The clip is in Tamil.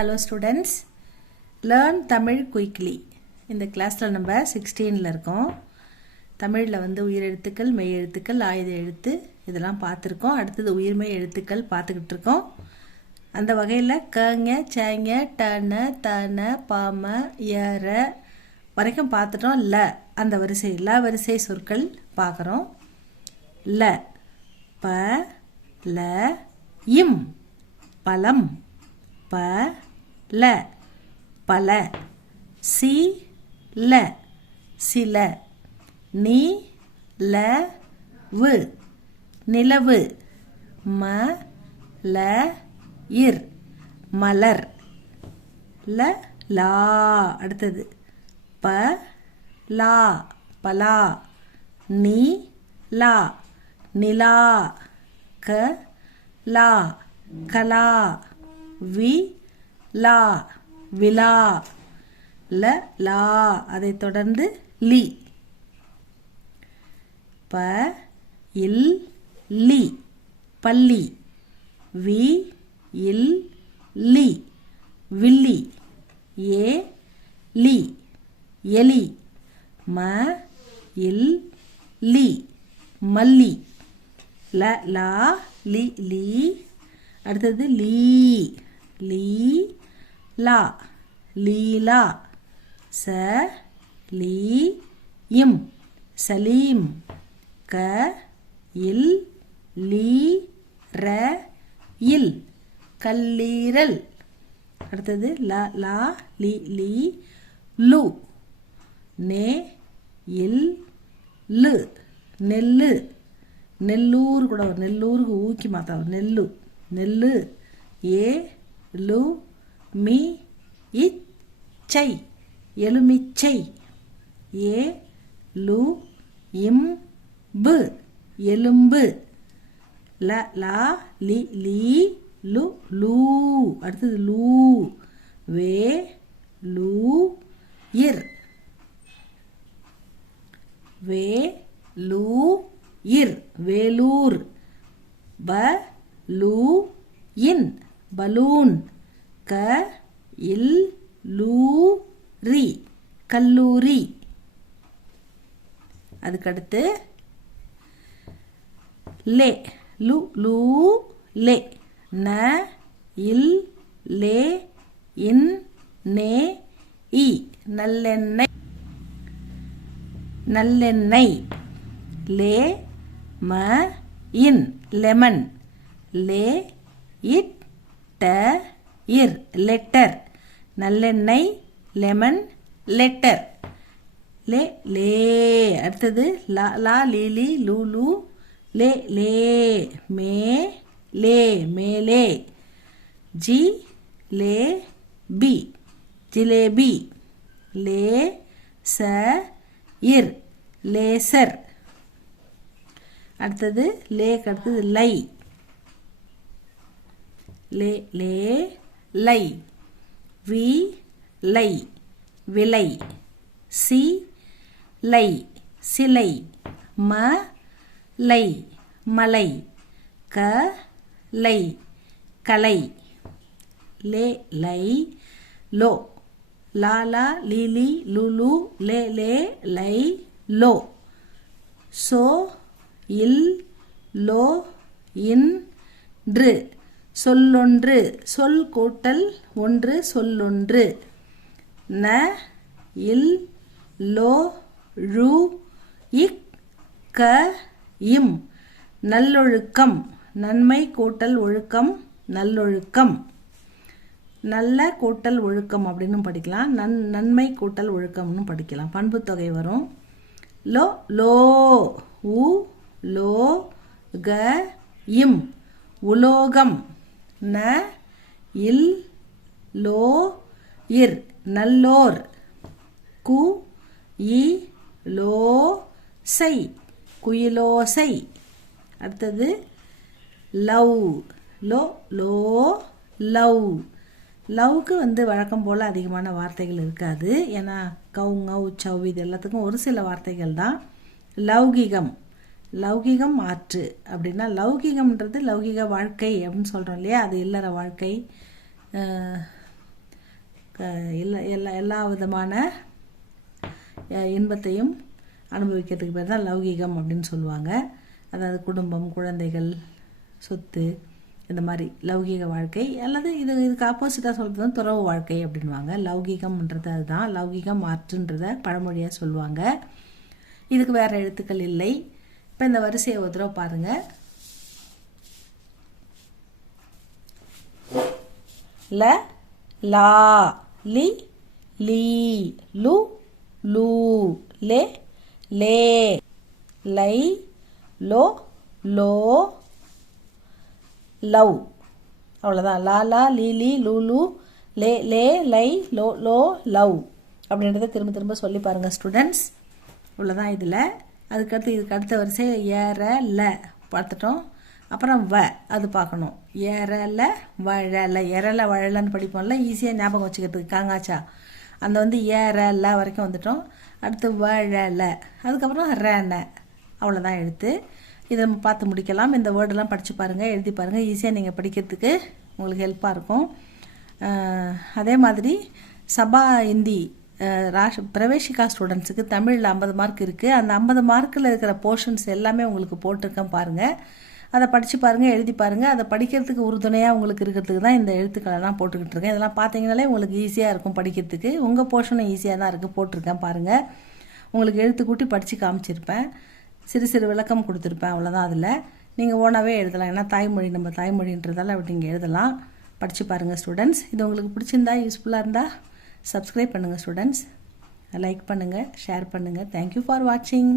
Hello students, learn Tamil quickly. இந்த கிளாஸில் நம்ம 16ல் இருக்கோம். தமிழில் வந்து உயிரெழுத்துக்கள், மெய் எழுத்துக்கள், ஆயுத எழுத்து இதெல்லாம் பார்த்துருக்கோம். அடுத்தது உயிர்மெய் எழுத்துக்கள் பார்த்துக்கிட்டு இருக்கோம். அந்த வகையில் கங்க, சேங்க, டன, தன, பாம, ஏற வரைக்கும் பார்த்துட்டோம். ல அந்த வரிசை ல வரிசை சொற்கள் பார்க்குறோம். ல ப ல இம் பலம் ப ல பல சி ல சில நீ ல வு நிலவு ம ல இர் மலர் ல லா அடுத்தது ப லா பலா நீ லா நிலா க லா கலா வி லா விலா ல லா அதை தொடர்ந்து லி ப இல் லி பள்ளி வி இல் லி வில்லி ஏ லி எலி ம இல் லி மல்லி ல லா லி லி அடுத்தது லீ லீ லா லீலா ச லீ இம் சலீம் க இல் லீ ர இல் கல்லீரல் அடுத்தது ல லா லி லி லு நே இல் லு நெல்லு நெல்லூர் கூட நெல்லூருக்கு ஊக்கி மாத்தா நெல்லு நெல்லு ஏ லு மி இச்சை எலுமிச்சை ஏ லு இம் பு எலும்பு ல லா லி லீ லு லூ அடுத்தது லூ வே லூ இர் வே லூ இர் வேலூர் ப லூ இன் பலூன் க இல் லூ ரி கல்லூரி அதுக்கடுத்து லே லு லூ லே ந இல் லே இன் நே இ நல்லெண்ணெய் நல்லெண்ணெய் லே ம இன் லெமன் லே இட் ட இர் லெட்டர் நல்லெண்ணெய் லெமன் லெட்டர் லே லே அடுத்தது லா லா லீ லீ லூ லூ லே லே மே லே மேலே ஜி லே பி ஜிலேபி லே ச இர் லேசர் அடுத்தது லேக்கு அடுத்தது லை லே லே லை வி லை விலை சி லை சிலை ம லை மலை க லை கலை லே லை லோ லா லா லீ லீ லூ லூ லே லே லை லோ சோ இல் லோ இன்று சொல்லொன்று சொல் கூட்டல் ஒன்று சொல்லொன்று ந இல் லோ ழு இக் க இம் நல்லொழுக்கம் நன்மை கூட்டல் ஒழுக்கம் நல்லொழுக்கம் நல்ல கூட்டல் ஒழுக்கம் அப்படின்னு படிக்கலாம் நன்மை கூட்டல் ஒழுக்கம்னு படிக்கலாம் பண்பு தொகை வரும் லோ லோ உ லோ க இம் உலோகம் ந இல் லோ இர் நல்லோர் கு இ லோ சை குயிலோசை அடுத்தது லவ் லோ லோ லவ் லவ்க்கு வந்து வழக்கம் போல் அதிகமான வார்த்தைகள் இருக்காது ஏன்னா கவு ngau சவ் இது எல்லாத்துக்கும் ஒரு சில வார்த்தைகள் தான் லௌகிகம் லௌகிகம் ஆற்று அப்படின்னா லௌகிகம்ன்றது லௌகிக வாழ்க்கை அப்படின்னு சொல்கிறோம் இல்லையா அது இல்லற வாழ்க்கை எல்லா விதமான இன்பத்தையும் அனுபவிக்கிறதுக்கு பேர் தான் லௌகீகம் அப்படின்னு சொல்லுவாங்க. அதாவது குடும்பம், குழந்தைகள், சொத்து, இந்த மாதிரி லௌகீக வாழ்க்கை. அல்லது இதுக்கு ஆப்போசிட்டாக சொல்கிறது தான் துறவு வாழ்க்கை அப்படின்வாங்க. லௌகீகம்ன்றது அதுதான். லௌகீகம் ஆற்றுன்றத பழமொழியாக சொல்லுவாங்க. இதுக்கு வேறு எழுத்துக்கள் இல்லை. இப்போ இந்த வரிசையை ஒரு தடவை பாருங்கள். ல, லா, லி, லீ, லு, லூ, லே, லே, லை, லோ, லோ, லவ். அவ்வளோதான். லா, லா, லீ, லீ, லூ, லூ, லே, லே, லை, லோ, லோ, லவ் அப்படின்றத திரும்ப திரும்ப சொல்லி பாருங்கள் ஸ்டூடெண்ட்ஸ். இவ்வளோதான் இதில். இதுக்கு அடுத்த வரிசை ஏற ல பார்த்துட்டோம். அப்புறம் வ அது பார்க்கணும். ஏறல வழலை. எறல வழலன்னு படிப்போம்ல, ஈஸியாக ஞாபகம் வச்சுக்கிறதுக்கு காங்காச்சா. அந்த ஏறல வரைக்கும் வந்துட்டோம். அடுத்து வழலை, அதுக்கப்புறம் ரேன. அவ்வளோதான் எழுத்து. இதை நம்ம பார்த்து முடிக்கலாம். இந்த வேர்டெல்லாம் படித்து பாருங்கள், எழுதி பாருங்கள். ஈஸியாக நீங்கள் படிக்கிறதுக்கு உங்களுக்கு ஹெல்ப்பாக இருக்கும். அதே மாதிரி சபா இந்தி பிரவேசிகா ஸ்டூடெண்ட்ஸுக்கு தமிழில் 50 மார்க் இருக்குது. அந்த 50 மார்க்கில் இருக்கிற போர்ஷன்ஸ் எல்லாமே உங்களுக்கு போட்டிருக்கேன் பாருங்கள். அதை படித்து பாருங்கள், எழுதி பாருங்கள். அதை படிக்கிறதுக்கு உறுதுணையாக உங்களுக்கு இருக்கிறதுக்கு தான் இந்த எழுத்துக்களெல்லாம் போட்டுக்கிட்டு இருக்கேன். இதெல்லாம் பார்த்தீங்கனாலே உங்களுக்கு ஈஸியாக இருக்கும் படிக்கிறதுக்கு. உங்கள் போர்ஷனும் ஈஸியாக தான் இருக்குது, போட்டிருக்கேன் பாருங்கள். உங்களுக்கு எழுத்து கூட்டி படித்து காமிச்சிருப்பேன், சிறு சிறு விளக்கம் கொடுத்துருப்பேன். அவ்வளோதான். அதில் நீங்கள் ஓனாகவே எழுதலாம். ஏன்னா தாய்மொழி, நம்ம தாய்மொழின்றதால அப்படி நீங்கள் எழுதலாம். படித்து பாருங்கள் ஸ்டூடெண்ட்ஸ். இது உங்களுக்கு பிடிச்சிருந்தா, யூஸ்ஃபுல்லாக இருந்தால் சப்ஸ்கிரைப் பண்ணுங்கள் ஸ்டூடெண்ட்ஸ். லைக் பண்ணுங்கள், ஷேர் பண்ணுங்கள். தேங்க்யூ ஃபார் வாட்சிங்.